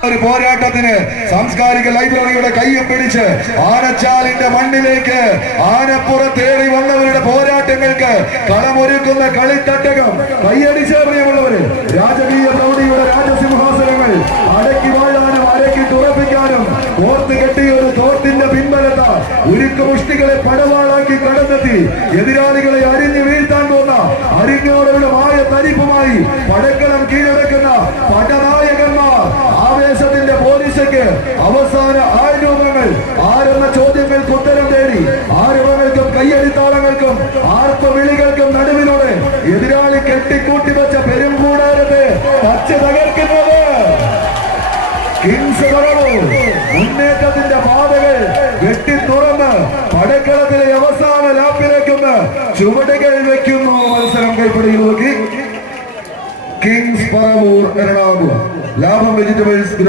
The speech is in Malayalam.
ഒരു പോരാട്ടത്തിന് സാംസ്കാരിക ലൈബ്രറിയുടെ കയ്യും പിടിച്ച് ആനച്ചാലിന്റെ മണ്ണിലേക്ക് ആനപ്പുറത്തേറി വന്നവരുടെ പോരാട്ടങ്ങൾക്ക് കളമൊരുക്കുന്ന കളിത്തട്ടകം കയ്യടിച്ചേറിയുള്ളവര് രാജകീയ പ്രൗഢിയുടെ രാജസിംഹാസനങ്ങൾ അടക്കി വാഴാനും അരക്കി തുറപ്പിക്കാനും കോർത്ത് കെട്ടിയ ഒരു തോട്ടിന്റെ പിൻബലത്താൽ ഉരുക്കുമുഷ്ടികളെ പടവാളാക്കി കടന്നെത്തി എതിരാളികളെ അരിഞ്ഞു വീഴ്ത്താൻ പോന്ന അരിഞ്ഞോടയുടെ മായ തരിപ്പുമായി പടക്കളം കീഴടക്കുന്ന പടനായകന്മാർ ആവേശത്തിന്റെ പോലീസയ്ക്ക് അവസാന ആരൂപങ്ങൾ ആരെന്ന ചോദ്യങ്ങൾക്ക് ഉത്തരം തേടി ആരവങ്ങൾക്കും കയ്യടിത്താളങ്ങൾക്കും ആർപ്പവിളികൾക്കും നടുവിലൂടെ എതിരാളി കെട്ടിക്കൂട്ടി വെച്ച പെരുംകൂടാരത്തെ പച്ച തകർക്കുന്നത് കിങ്സ് പറവൂർ മുന്നേറ്റത്തിന്റെ പാതകൾ വെട്ടിത്തുറന്ന് പടക്കളത്തിലെ അവസാന ലാപ്പിലേക്കൊന്ന് ചുവടുകൾ വെക്കുന്നു. മത്സരം കൈപ്പിടിയിൽ നോക്കി കിങ്സ് പറവൂർ എറണാകുളം ലാഭം വെജിറ്റബിൾസ്